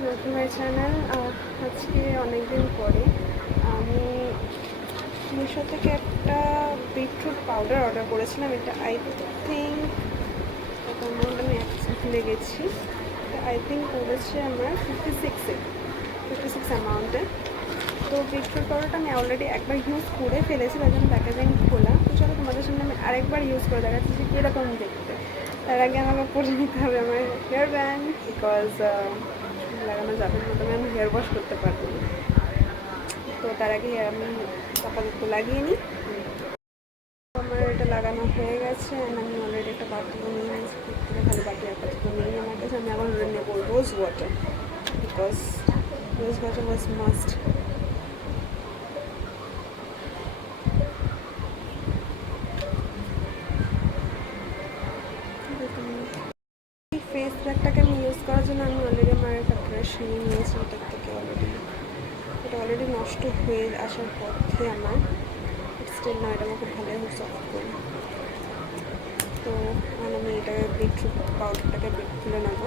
Welcome to my channel. আজকে অনেকদিন পরে আমি মিশো থেকে একটা বিটরুট পাউডার অর্ডার করেছিলাম। এটা আই থিঙ্ক অ্যামাউন্ট আমি ভুলে গেছি। আই থিঙ্ক পড়েছে আমার 56 অ্যামাউন্টে। তো বিটরুট পাউডারটা আমি অলরেডি একবার ইউজ করে ফেলেছি, তার জন্য প্যাকেজিং খোলা। তো চলো তোমাদের সামনে আমি আরেকবার ইউজ করে দেখাচ্ছি যে কীরকম দেখতে। তার আগে আমাকে পরে নিতে হবে আমার হেয়ার ব্যান্ড, বিকজ লাগানো যাবে না, তবে আমি হেয়ার ওয়াশ করতে পারবো না। তো তার আগে আমি আপাতত লাগিয়ে নিই। আমার এটা লাগানো হয়ে গেছে অ্যান্ড আমি অলরেডি একটা বাটিও নিয়ে নিয়েছি। খালি বাটি আপাতত নেই আমার কাছে। আমি এখন নেবো rose water, because rose water was must. Face প্যাকটাকে আমি ইউজ করার জন্য আমি অলরেডি আমার একটা ব্রাশ নিয়ে নিয়েছি। ওটার থেকে এটা অলরেডি নষ্ট হয়ে আসার পথে আমার স্টিল না, এটা আমাকে ভালোভাবে সফট করি। তো এখন আমি এটাকে বিটরুট পাউডারটাকে তুলে নেবো।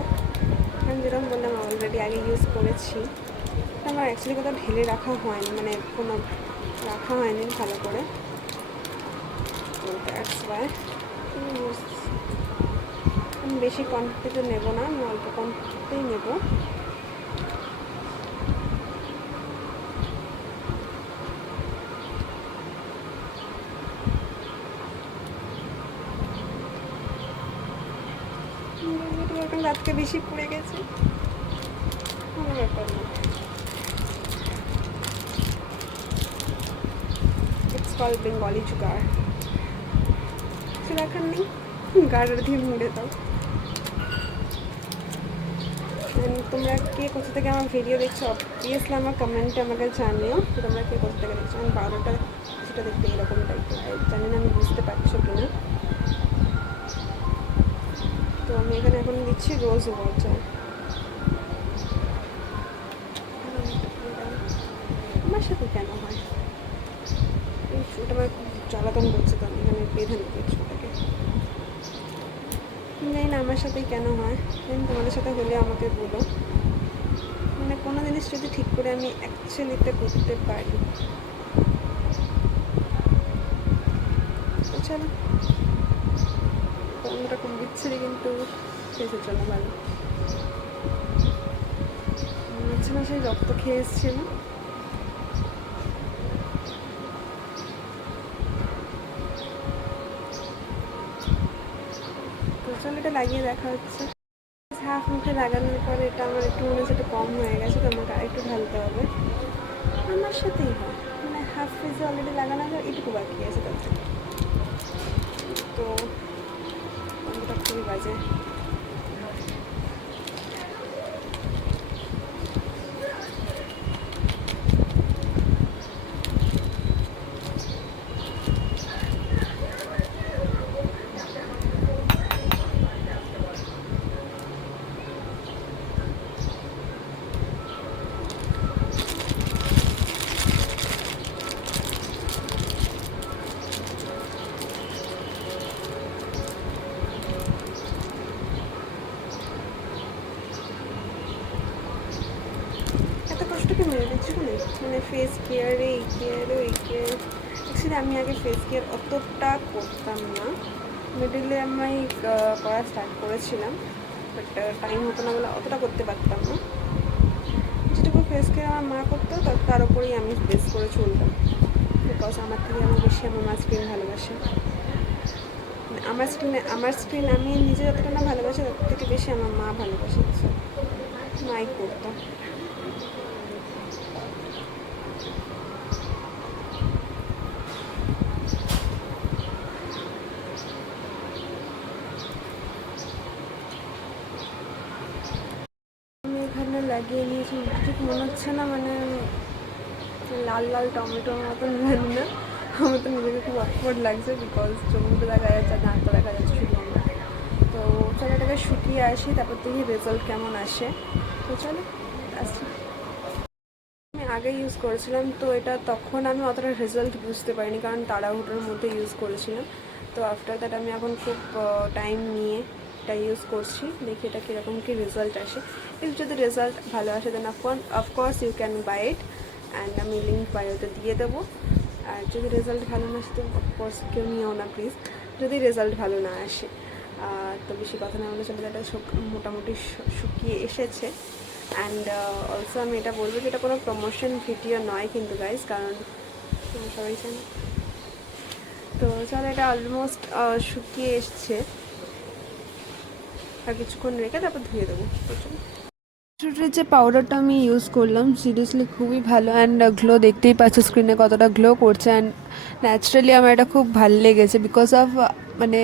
আমি যেরকম বললাম অলরেডি আগে ইউজ করেছি। আমার অ্যাকচুয়ালি কোথাও ঢেলে রাখা হয়নি, মানে কোনো রাখা হয়নি ভালো করে। তো দ্যাটস ওয়াই আমি বেশি কোয়ান্টিটিতে নেব না, আমি অল্প কোয়ান্টিটিতেই নেব। রাতকে বেশি পড়ে গেছে, কোনো ব্যাপার না। ইটস কল বেঙ্গলি জুগার। কিছু দেখার নেই, গাড়ার দিয়ে মুড়ে দাও। তোমরা কে কোথা থেকে আমার ভিডিও দেখছো অবভিয়াসলি আমার কমেন্টে আমাকে জানিও তোমরা কে কোথা থেকে দেখছো। আমি 12টা সেটা দেখতে এরকম টাইপের, জানি না আমি বুঝতে পারছো কিনা। তো আমি এখানে এখন দিচ্ছি রোজ ওয়াটার। আমার সাথে কেন হয় ওটা, আমার খুব জ্বালাতন করছে, তো আমি এখানে বেঁধে নিচ্ছি ওটাকে। জানি না আমার সাথেই কেন হয়, তোমাদের সাথে হলে আমাকে বলো। মানে কোনো জিনিস যদি ঠিক করে আমি অ্যাকচুয়ালিতে করতে পারি। চলো, কোনটা কম বিচ্ছিরি কিন্তু শেষে চলো ভালো হচ্ছে না, সেই রক্ত খেয়ে এসছিল। তো চলো এটা লাগিয়ে দেখা হচ্ছে। হাফ মুখে লাগানোর পরে এটা আমার একটু মনে হচ্ছে একটু কম হয়ে গেছে, তো আমাকে আরেকটু ঢালতে হবে। আমার সাথেই হয়, মানে হাফ ফেসে অলরেডি লাগানো যায়, এটুকু বাকি আছে তাতে। তো গন্ধটা খুবই বাজে। কষ্টকে মেরে দিচ্ছি মানে ফেস কেয়ারে এই কেয়ার। অ্যাকচুয়ালি আমি আগে ফেস কেয়ার অতটা করতাম না, মিডিলে আমি করা স্টার্ট করেছিলাম, বাট টাইম হতো না বলে অতটা করতে পারতাম না। যেটুকু ফেস কেয়ার আমার মা করতো তার উপরেই আমি বেস করে চলতাম, বিকজ আমার থেকে আমার বেশি আমার মা স্কিন ভালোবাসে। আমার স্কিন আমি নিজে যতটা না ভালোবাসি তার থেকে বেশি আমার মা ভালোবাসে, মাই করতো। লাগিয়ে নিয়েছি, ঠিক মনে হচ্ছে না, মানে লাল লাল টমেটোর মতন জানি না, আমার তো নিজেকে খুব অকওয়ার্ড লাগছে, বিকজ চোখটা দেখা যাচ্ছে, দাঁতটা দেখা যাচ্ছে শুধু আমরা। তো চলো এটাকে শুকিয়ে আসি, তারপর দেখি রেজাল্ট কেমন আসে। তো চলো আসি। আমি আগে ইউজ করেছিলাম, তো এটা তখন আমি অতটা রেজাল্ট বুঝতে পারিনি, কারণ তাড়াহুড়োর মধ্যে ইউজ করেছিলাম। তো আফটার দ্যাট আমি এখন খুব টাইম নিয়ে এটা ইউজ করছি, দেখি এটা কীরকম কী রেজাল্ট আসে। কিন্তু যদি রেজাল্ট ভালো আসে then of course you can buy it, and আমি লিঙ্ক বায়োতে দিয়ে দেবো। আর যদি রেজাল্ট ভালো না আসে তো অফকোর্স কেউ নিও না প্লিজ, যদি রেজাল্ট ভালো না আসে। তো বেশি কথা না বলে চলে, এটা মোটামুটি শুকিয়ে এসেছে। অ্যান্ড অলসো আমি এটা বলবো যে এটা কোনো প্রমোশন ভিডিও নয় কিন্তু গাইজ, কারণ সবাই জানে। তো চলো, এটা অলমোস্ট শুকিয়ে এসছে, আর কিছুক্ষণ রেখে তারপর ধুয়ে দেবো। চুটের যে পাউডারটা আমি ইউজ করলাম সিরিয়াসলি খুবই ভালো, অ্যান্ড গ্লো দেখতেই পাচ্ছ স্ক্রিনে কতটা গ্লো করছে। অ্যান্ড ন্যাচারালি আমার এটা খুব ভালো লেগেছে বিকজ অফ মানে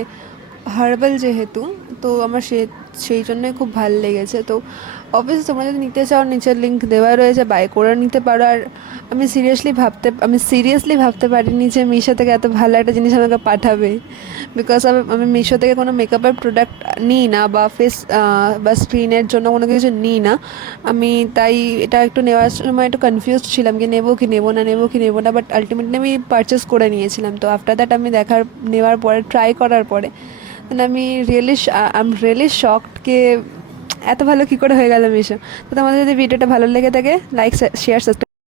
হার্বাল যেহেতু, তো আমার সেই জন্যই খুব ভালো লেগেছে। তো অবশ্যই তোমরা যদি নিতে চাও নিচের লিঙ্ক দেওয়া রয়েছে, বাই করে নিতে পারো। আর আমি সিরিয়াসলি ভাবতে পারিনি যে মিশো থেকে এত ভালো একটা জিনিস আমাকে পাঠাবে, বিকজ আমি মিশো থেকে কোনো মেকআপের প্রোডাক্ট নিই না, বা ফেস বা স্ক্রিনের জন্য কোনো কিছু নিই না আমি। তাই এটা একটু নেওয়ার সময় একটু কনফিউজড ছিলাম কি নেবো কি নেবো না, বাট আলটিমেটলি আমি পারচেস করে নিয়েছিলাম। তো আফটার দ্যাট আমি নেওয়ার পরে ট্রাই করার পরে আমি আই এম রিয়েলি শকড কে এত ভালো কী করে হয়ে গেল মিশো। তো তোমাদের যদি ভিডিওটা ভালো লেগে থাকে, লাইক শেয়ার সাবস্ক্রাইব।